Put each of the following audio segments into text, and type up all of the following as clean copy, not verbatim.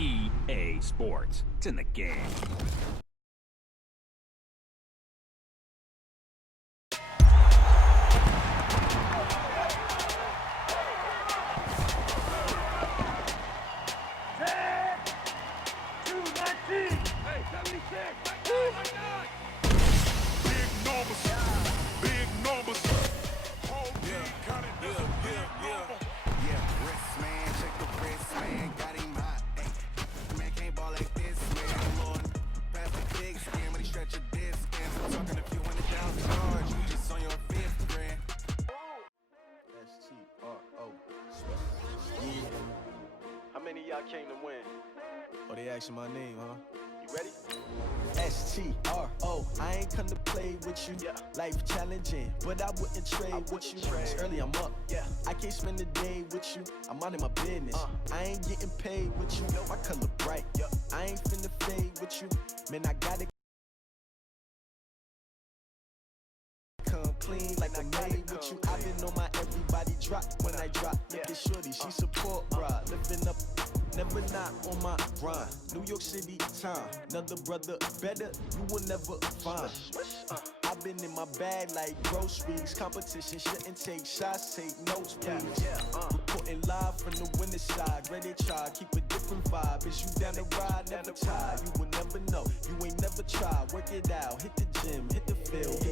EA Sports. It's in the game. How many of y'all came to win? Oh, they asking my name, huh? You ready? S-T-R-O, I ain't come to play with you. Yeah. Life challenging, but I wouldn't trade with you. It's early, I'm up. Yeah. I can't spend the day with you. I'm out in my business. I ain't getting paid with you. My color bright. Yeah. I ain't finna fade with you. Man, I gotta come clean like I made with you. I've been on my everybody drop when I drop. Look at shorty, she support, bruh. Lifting up. Never not on my grind. New York City time. Another brother better, you will never find. I've been in my bag like groceries. Competition shouldn't take shots, take notes, please. Reporting live from the winning side. Ready to try, keep a different vibe. Is you down the ride, never tired. You will never know, you ain't never tried. Work it out, hit the gym, hit the field.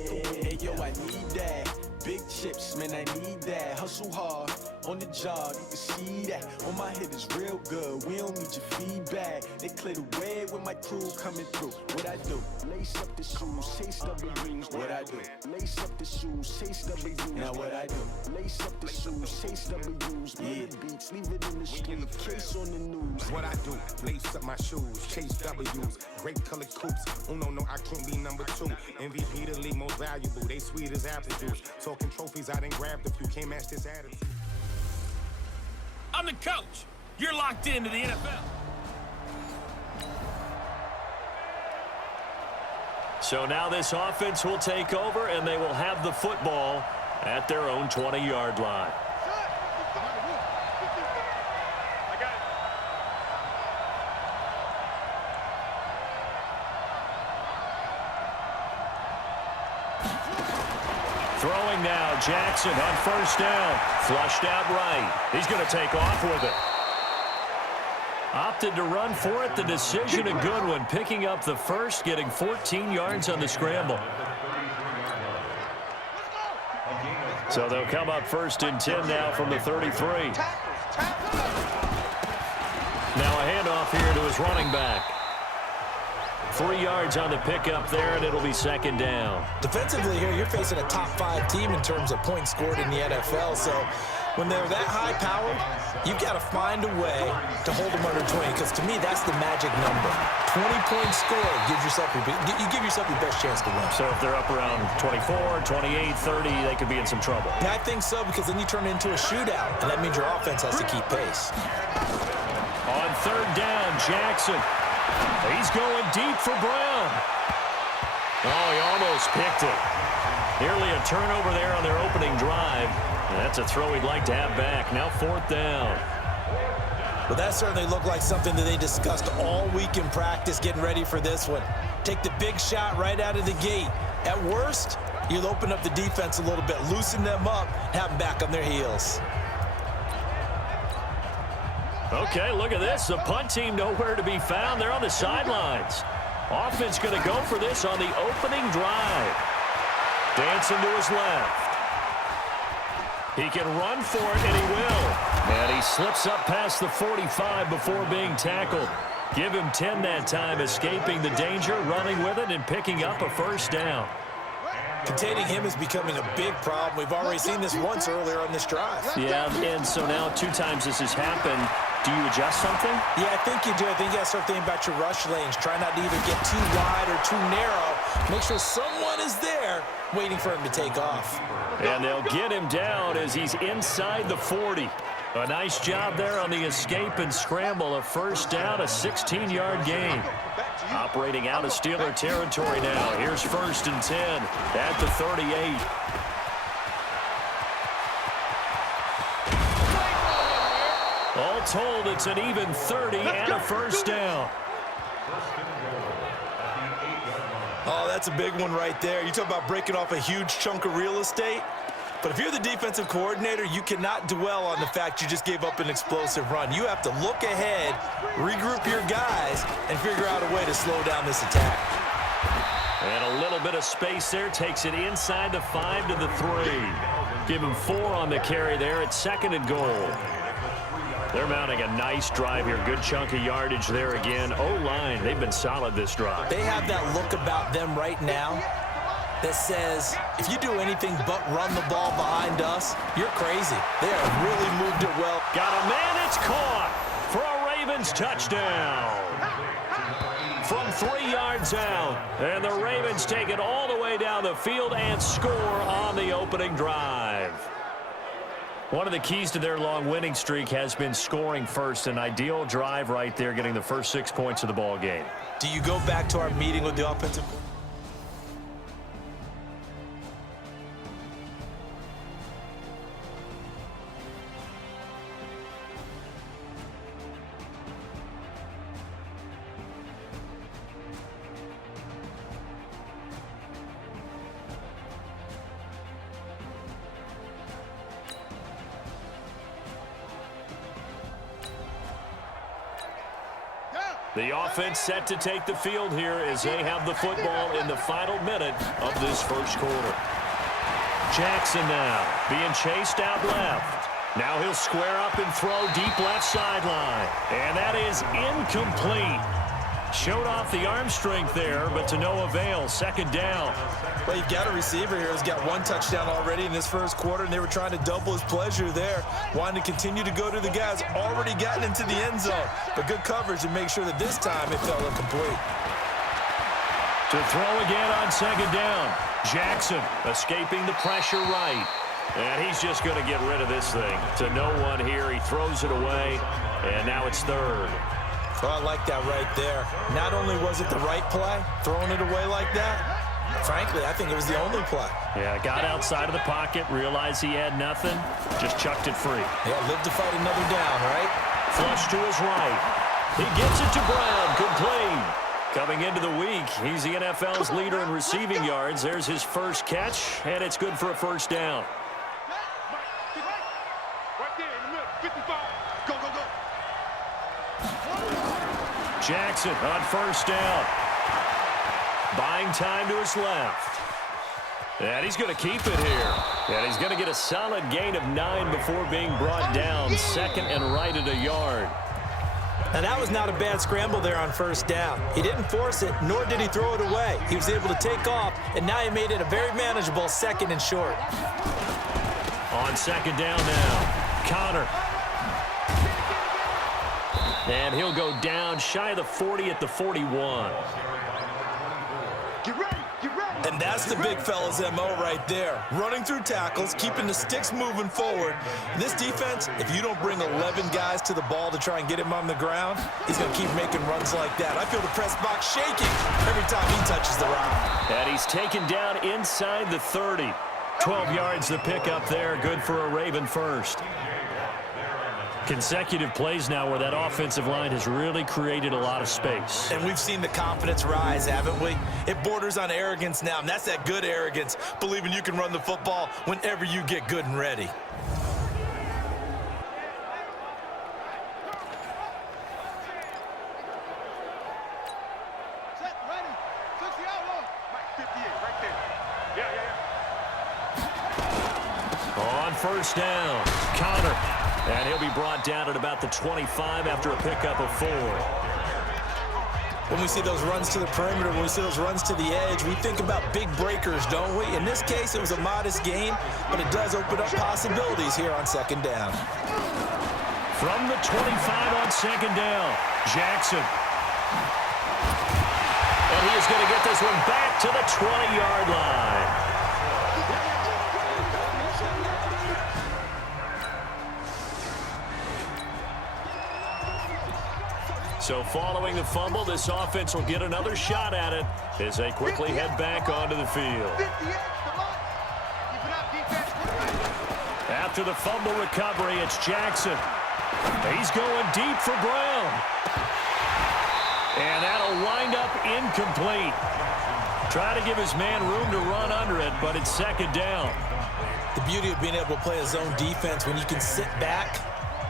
Hey yo, I need that. Big chips, man, I need that. Hustle hard, on the job, you can see that. On my head is real good, we don't need your feedback. They clear the way with my crew coming through. What I do? Lace up the shoes, chase W's. What I do? Lace up the shoes, chase W's. Now what I do? Lace up the shoes, chase W's. Yeah, beats, leave it in the street, case on the news. What I do? Lace up my shoes, chase W's. Great colored coops. Oh no, I can't be number 2. MVP the league most valuable. They sweet as apple juice. Talking trophies, I done grabbed a few. Can't match this attitude. I'm the coach. You're locked into the NFL. So now this offense will take over, and they will have the football at their own 20-yard line. Throwing now, Jackson on first down. Flushed out right. He's going to take off with it. Opted to run for it. The decision a good one. Picking up the first, getting 14 yards on the scramble. So they'll come up first and 10 now from the 33. Now a handoff here to his running back. 3 yards on the pickup there, and it'll be second down. Defensively here, you're facing a top 5 team in terms of points scored in the NFL. So when they're that high powered, you've got to find a way to hold them under 20, because to me, that's the magic number. 20-point score gives yourself you give yourself your best chance to win. So if they're up around 24, 28, 30, they could be in some trouble. Yeah, I think so, because then you turn it into a shootout, and that means your offense has to keep pace. On third down, Jackson. He's going deep for Brown. Oh, he almost picked it. Nearly a turnover there on their opening drive. That's a throw he'd like to have back. Now fourth down. Well, that certainly looked like something that they discussed all week in practice, getting ready for this one. Take the big shot right out of the gate. At worst, you'll open up the defense a little bit, loosen them up, have them back on their heels. Okay, look at this. The punt team nowhere to be found. They're on the sidelines. Offense going to go for this on the opening drive. Dancing to his left. He can run for it, and he will. And he slips up past the 45 before being tackled. Give him 10 that time, escaping the danger, running with it, and picking up a first down. Containing him is becoming a big problem. We've already seen this once earlier on this drive. Yeah, and so now 2 times this has happened. Do you adjust something? Yeah, I think you do. I think you got to start thinking about your rush lanes. Try not to either get too wide or too narrow. Make sure someone is there waiting for him to take off. And they'll get him down as he's inside the 40. A nice job there on the escape and scramble. A first down, a 16-yard gain. Operating out of Steeler territory now. Here's first and 10 at the 38. All told, it's an even 30 and a first down. Oh, that's a big one right there. You talk about breaking off a huge chunk of real estate. But if you're the defensive coordinator, you cannot dwell on the fact you just gave up an explosive run. You have to look ahead, regroup your guys, and figure out a way to slow down this attack. And a little bit of space there takes it inside the 5 to the 3. Give him 4 on the carry there at 2nd and goal. They're mounting a nice drive here. Good chunk of yardage there again. O-line, they've been solid this drive. They have that look about them right now that says, if you do anything but run the ball behind us, you're crazy. They have really moved it well. Got a man, it's caught for a Ravens touchdown. From 3 yards out, and the Ravens take it all the way down the field and score on the opening drive. One of the keys to their long winning streak has been scoring first. An ideal drive right there, getting the first 6 points of the ball game. Do you go back to our meeting with the offensive? The offense set to take the field here as they have the football in the final minute of this first quarter. Jackson now being chased out left. Now he'll square up and throw deep left sideline. And that is incomplete. Showed off the arm strength there, but to no avail. 2nd down. Well, you've got a receiver here who's got 1 touchdown already in this first quarter, and they were trying to double his pleasure there, wanting to continue to go to the guys already gotten into the end zone. But good coverage to make sure that this time it fell incomplete. To throw again on 2nd down. Jackson escaping the pressure right. And he's just going to get rid of this thing. To no one here. He throws it away, and now it's 3rd. Oh, I like that right there. Not only was it the right play, throwing it away like that, frankly, I think it was the only play. Yeah, got outside of the pocket, realized he had nothing, just chucked it free. Yeah, live to fight another down, right? Flush to his right. He gets it to Brown, complete. Coming into the week, he's the NFL's leader in receiving yards. There's his first catch, and it's good for a first down. Right there in the middle, 55. Go, go, go. Jackson on first down. Buying time to his left. And he's going to keep it here. And he's going to get a solid gain of 9 before being brought down. 2nd and right at a yard. And that was not a bad scramble there on first down. He didn't force it, nor did he throw it away. He was able to take off, and now he made it a very manageable 2nd and short. On 2nd down now, Connor. And he'll go down shy of the 40 at the 41. Get ready, get ready. And that's the big fella's MO right there. Running through tackles, keeping the sticks moving forward. This defense, if you don't bring 11 guys to the ball to try and get him on the ground, he's going to keep making runs like that. I feel the press box shaking every time he touches the rock. And he's taken down inside the 30. 12 yards to pick up there. Good for a Raven first. Consecutive plays now where that offensive line has really created a lot of space. And we've seen the confidence rise, haven't we? It borders on arrogance now, and that's that good arrogance, believing you can run the football whenever you get good and ready. Set, ready. 60 out low. Mike, 58, right there. Yeah. On first down, Connor. And he'll be brought down at about the 25 after a pickup of 4. When we see those runs to the perimeter, when we see those runs to the edge, we think about big breakers, don't we? In this case, it was a modest gain, but it does open up possibilities here on 2nd down. From the 25 on 2nd down, Jackson. And he is going to get this one back to the 20-yard line. So following the fumble, this offense will get another shot at it as they quickly head back onto the field. After the fumble recovery, it's Jackson. He's going deep for Brown. And that'll wind up incomplete. Try to give his man room to run under it, but it's second down. The beauty of being able to play a zone defense when you can sit back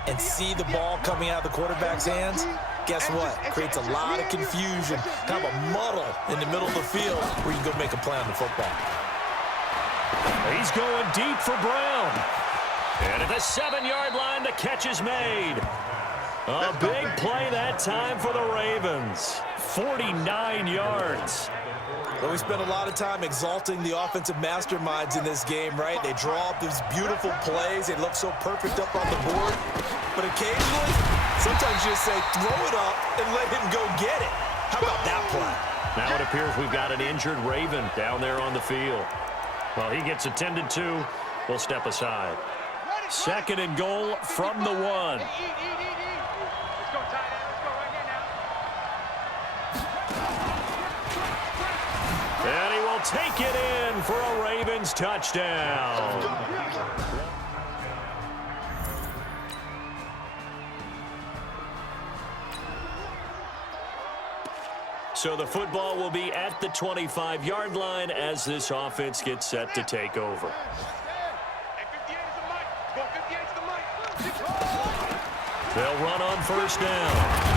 and see the ball coming out of the quarterback's hands, guess what? Creates a lot of confusion, kind of a muddle in the middle of the field where you can go make a play on the football. He's going deep for Brown. And at the 7-yard line, the catch is made. A big play that time for the Ravens. 49 yards. Well, we spent a lot of time exalting the offensive masterminds in this game, right? They draw up these beautiful plays. They look so perfect up on the board. But occasionally, sometimes you just say, throw it up and let him go get it. How about that play? Now it appears we've got an injured Raven down there on the field. Well, he gets attended to. We'll step aside. Second and goal from the 1. Let's go, tight end. Let's go right here now. And he will take it in for a Ravens touchdown. So the football will be at the 25-yard line as this offense gets set to take over. Hey, 58 is the mic. Go, 58 is the mic. They'll run on first down.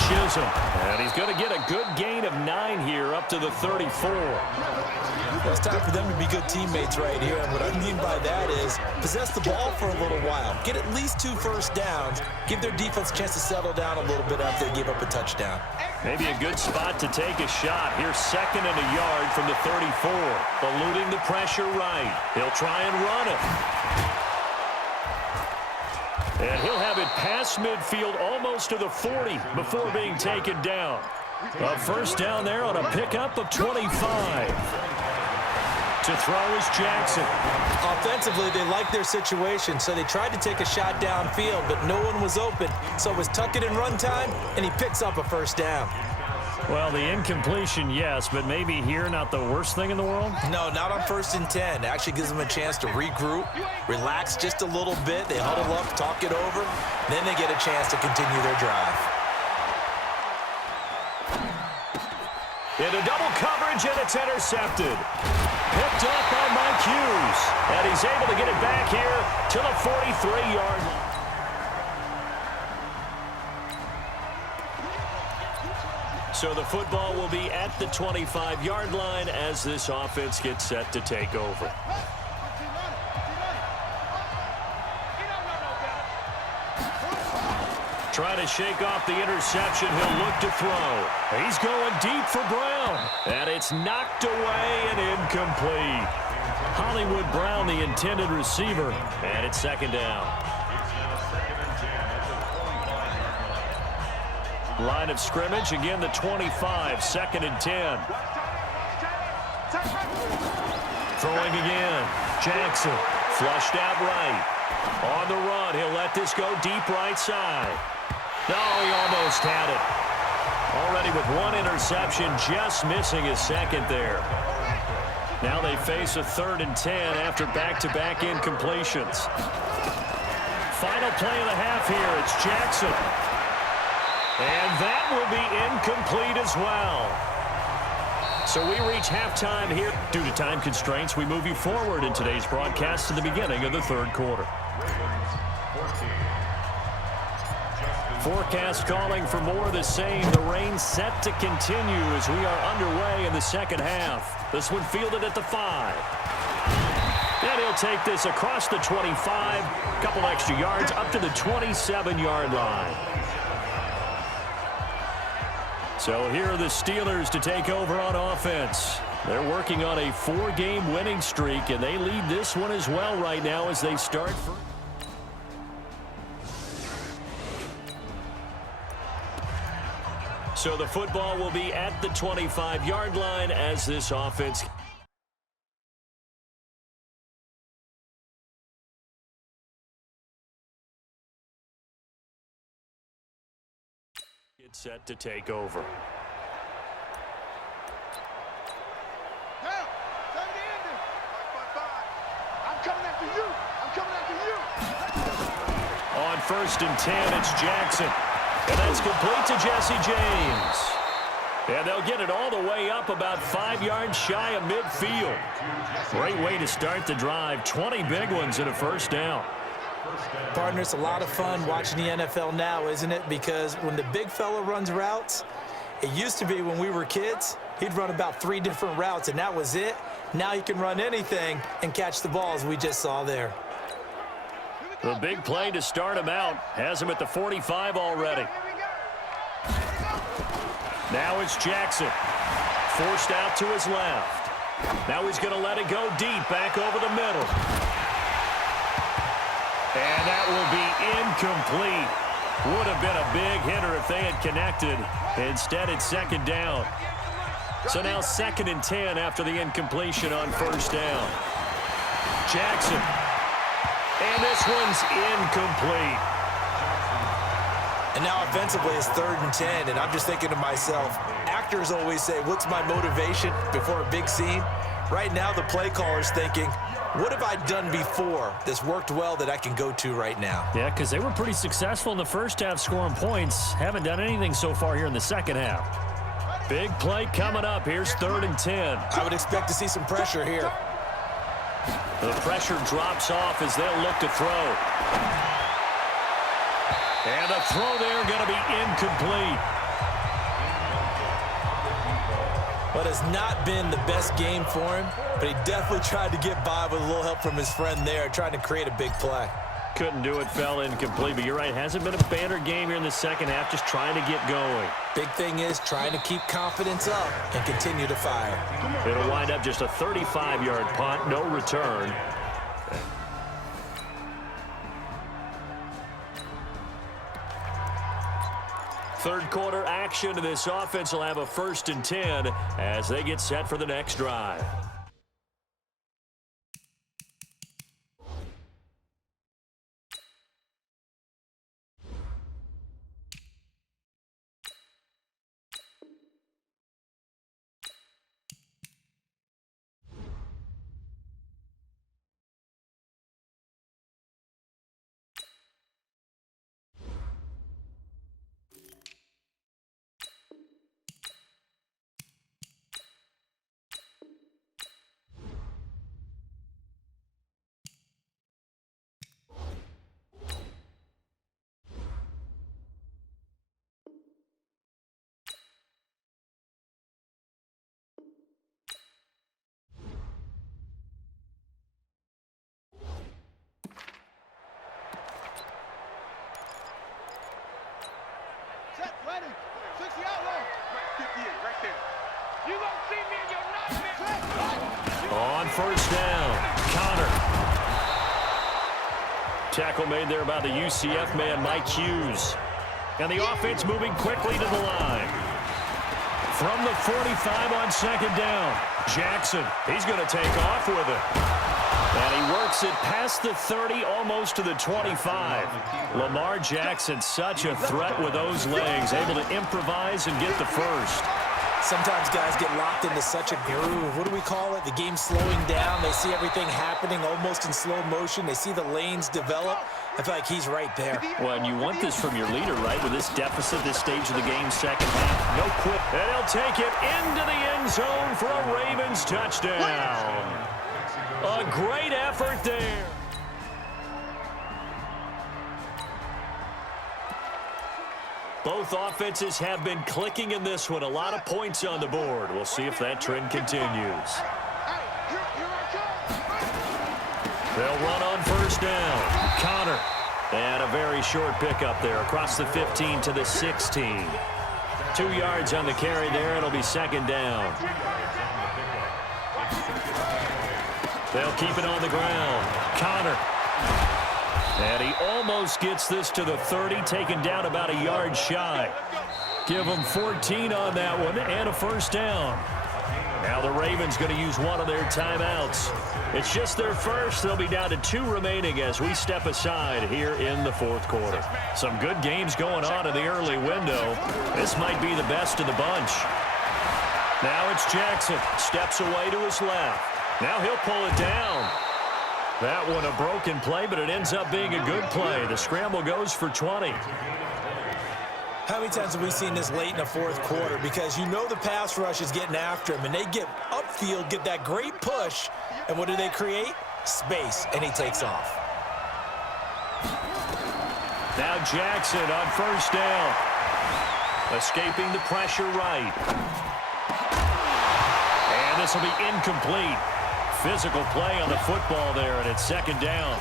Chisholm. And he's going to get a good gain of 9 here up to the 34. Well, it's time for them to be good teammates right here. And what I mean by that is possess the ball for a little while. Get at least 2 first downs. Give their defense a chance to settle down a little bit after they give up a touchdown. Maybe a good spot to take a shot. Here's second and a yard from the 34. Eluding the pressure right. He'll try and run it. And he'll have it past midfield almost to the 40 before being taken down. A first down there on a pickup of 25. To throw is Jackson. Offensively, they like their situation, so they tried to take a shot downfield, but no one was open. So it was tuck it and run time, and he picks up a first down. Well, the incompletion, yes, but maybe here not the worst thing in the world? No, not on 1st and 10. It actually gives them a chance to regroup, relax just a little bit. They huddle up, talk it over, then they get a chance to continue their drive. Into double coverage, and it's intercepted. Picked up by Mike Hughes. And he's able to get it back here to the 43-yard line. So the football will be at the 25-yard line as this offense gets set to take over. Trying to shake off the interception. He'll look to throw. He's going deep for Brown. And it's knocked away and incomplete. Hollywood Brown, the intended receiver. And it's second down. Line of scrimmage, again the 25, second and 10. Throwing again. Jackson, flushed out right. On the run, he'll let this go deep right side. No, he almost had it. Already with 1 interception, just missing his second there. Now they face a 3rd and 10 after back-to-back incompletions. Final play of the half here, it's Jackson. And that will be incomplete as well. So we reach halftime here. Due to time constraints, we move you forward in today's broadcast to the beginning of the 3rd quarter. Forecast calling for more of the same. The rain set to continue as we are underway in the second half. This one fielded at the 5. And he'll take this across the 25. A couple extra yards up to the 27-yard line. So here are the Steelers to take over on offense. They're working on a 4-game winning streak, and they lead this one as well right now as they start. So the football will be at the 25-yard line as this offense gets set to take over. Down. 70 ending. 5-5-5. I'm coming after you. I'm coming after you. On 1st and 10. It's Jackson. And that's complete to Jesse James. And they'll get it all the way up about 5 yards shy of midfield. Great way to start the drive. 20 big ones and a first down. Partner, it's a lot of fun watching the NFL now, isn't it? Because when the big fella runs routes, it used to be when we were kids, he'd run about 3 different routes, and that was it. Now he can run anything and catch the ball, as we just saw there. The big play to start him out has him at the 45 already. Now it's Jackson. Forced out to his left. Now he's going to let it go deep, back over the middle. And that will be incomplete. Would have been a big hitter if they had connected. Instead, it's 2nd down. So now 2nd and 10 after the incompletion on 1st down. Jackson. And this one's incomplete. And now offensively it's 3rd and 10, and I'm just thinking to myself, actors always say, what's my motivation before a big scene? Right now the play caller's thinking, what have I done before that's worked well that I can go to right now? Yeah, because they were pretty successful in the first half scoring points. Haven't done anything so far here in the second half. Big play coming up. Here's 3rd and 10. I would expect to see some pressure here. The pressure drops off as they'll look to throw. And the throw there going to be incomplete. But it's not been the best game for him, but he definitely tried to get by with a little help from his friend there, trying to create a big play. Couldn't do it, fell incomplete, but you're right, hasn't been a banner game here in the second half, just trying to get going. Big thing is trying to keep confidence up and continue to fire. It'll wind up just a 35-yard punt, no return. Third quarter action, and this offense will have a 1st and 10 as they get set for the next drive. Set, ready. 60 outlaw. 58, right there. You gonna see me in your nightmare. On 1st down, Connor. Tackle made there by the UCF man, Mike Hughes. And the offense moving quickly to the line. From the 45 on 2nd down, Jackson. He's going to take off with it. And he works it past the 30, almost to the 25. Lamar Jackson, such a threat with those legs, able to improvise and get the first. Sometimes guys get locked into such a groove. What do we call it? The game's slowing down. They see everything happening almost in slow motion. They see the lanes develop. I feel like he's right there. Well, and you want this from your leader, right? With this deficit, this stage of the game, second half, no quit. And he'll take it into the end zone for a Ravens touchdown. A great effort there. Both offenses have been clicking in this one. A lot of points on the board. We'll see if that trend continues. They'll run on 1st down. Connor. And a very short pickup there across the 15 to the 16. 2 yards on the carry there. It'll be 2nd down. They'll keep it on the ground. Connor. And he almost gets this to the 30, taken down about a yard shy. Give them 14 on that one and a 1st down. Now the Ravens going to use one of their timeouts. It's just their first. They'll be down to 2 remaining as we step aside here in the 4th quarter. Some good games going on in the early window. This might be the best of the bunch. Now it's Jackson. Steps away to his left. Now he'll pull it down. That one a broken play, but it ends up being a good play. The scramble goes for 20. How many times have we seen this late in the fourth quarter? Because you know the pass rush is getting after him, and they get upfield, get that great push, and what do they create? Space, and he takes off. Now Jackson on first down. Escaping the pressure right. And this will be incomplete. Physical play on the football there, and it's second down.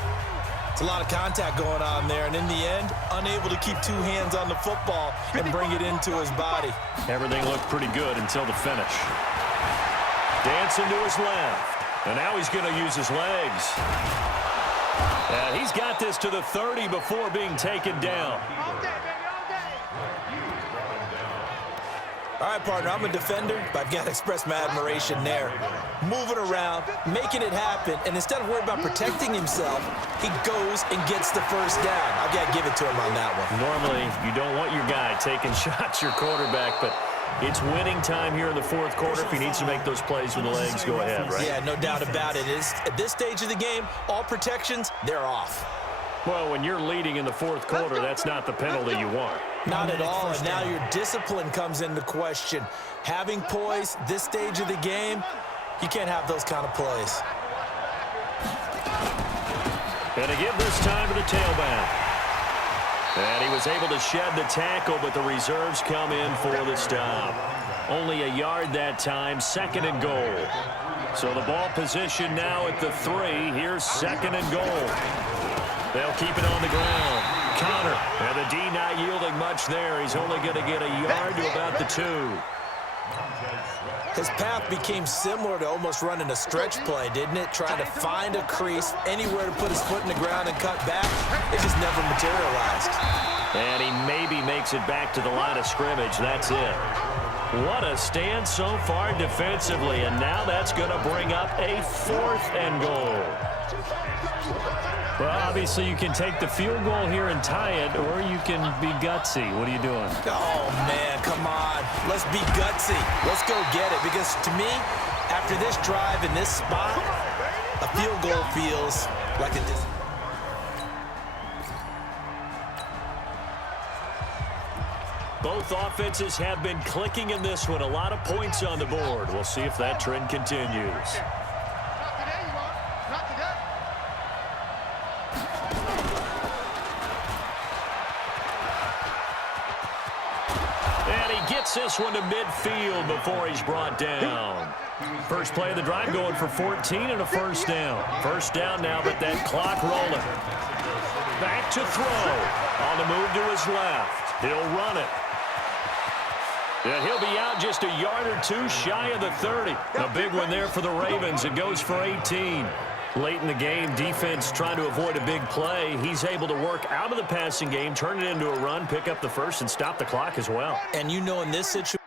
It's a lot of contact going on there, and in the end, unable to keep two hands on the football and bring it into his body. Everything looked pretty good until the finish. Dancing to his left, and now he's going to use his legs. And he's got this to the 30 before being taken down. All right, partner, I'm a defender, but I've got to express my admiration there. Moving around, making it happen, and instead of worrying about protecting himself, he goes and gets the first down. I've got to give it to him on that one. Normally, you don't want your guy taking shots, your quarterback, but it's winning time here in the fourth quarter. If he needs to make those plays with the legs, go ahead, right? Yeah, no doubt about it. At this stage of the game, all protections, they're off. Well, when you're leading in the fourth quarter, that's not the penalty you want. Not at all, and now your discipline comes into question. Having poise this stage of the game, you can't have those kind of plays. Gonna give this time to the tailback. And he was able to shed the tackle, but the reserves come in for the stop. Only a yard that time, second and goal. So the ball position now at the 3. Here's second and goal. They'll keep it on the ground. Connor, and the D not yielding much there. He's only going to get a yard to about the 2. His path became similar to almost running a stretch play, didn't it? Trying to find a crease, anywhere to put his foot in the ground and cut back. It just never materialized. And he maybe makes it back to the line of scrimmage. That's it. What a stand so far defensively, and now that's going to bring up a 4th and goal. Well, obviously you can take the field goal here and tie it, or you can be gutsy. What are you doing? Oh, man, come on. Let's be gutsy. Let's go get it, because to me, after this drive in this spot, a field goal feels like a distance. Both offenses have been clicking in this one. A lot of points on the board. We'll see if that trend continues. And he gets this one to midfield before he's brought down. First play of the drive going for 14 and a first down. First down now, but that clock rolling. Back to throw. On the move to his left. He'll run it. And he'll be out just a yard or 2 shy of the 30. A big one there for the Ravens. It goes for 18. Late in the game, defense trying to avoid a big play. He's able to work out of the passing game, turn it into a run, pick up the first, and stop the clock as well. And you know in this situation,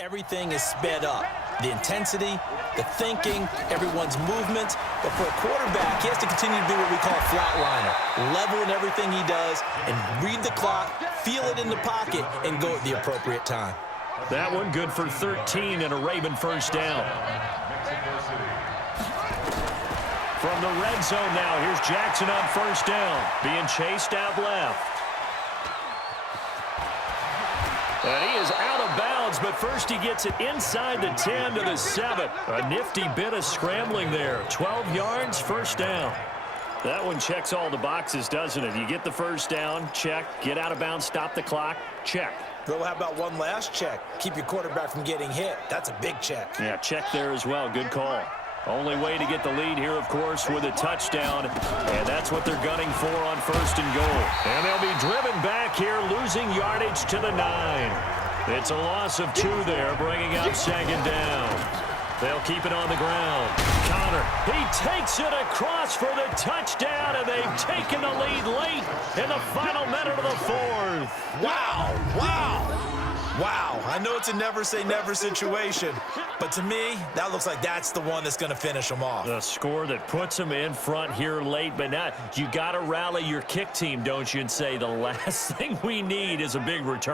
everything is sped up. The intensity, the thinking, everyone's movement. But for a quarterback, he has to continue to be what we call a flatliner. Level in everything he does and read the clock, feel it in the pocket, and go at the appropriate time. That one good for 13 and a Raven first down. From the red zone now, here's Jackson on first down. Being chased out left. And he is out of bounds, but first he gets it inside the 10 to the 7. A nifty bit of scrambling there. 12 yards, first down. That one checks all the boxes, doesn't it? You get the first down, check. Get out of bounds, stop the clock, check. Well, how about one last check? Keep your quarterback from getting hit. That's a big check. Yeah, check there as well. Good call. Only way to get the lead here, of course, with a touchdown. And that's what they're gunning for on first and goal. And they'll be driven back here, losing yardage to the 9. It's a loss of 2 there, bringing up second down. They'll keep it on the ground. Connor, he takes it across for the touchdown, and they've taken the lead late in the final minute of the 4th. Wow, wow. Wow, I know it's a never say never situation, but to me, that looks like that's the one that's going to finish them off. The score that puts them in front here late, but now you got to rally your kick team, don't you, and say the last thing we need is a big return.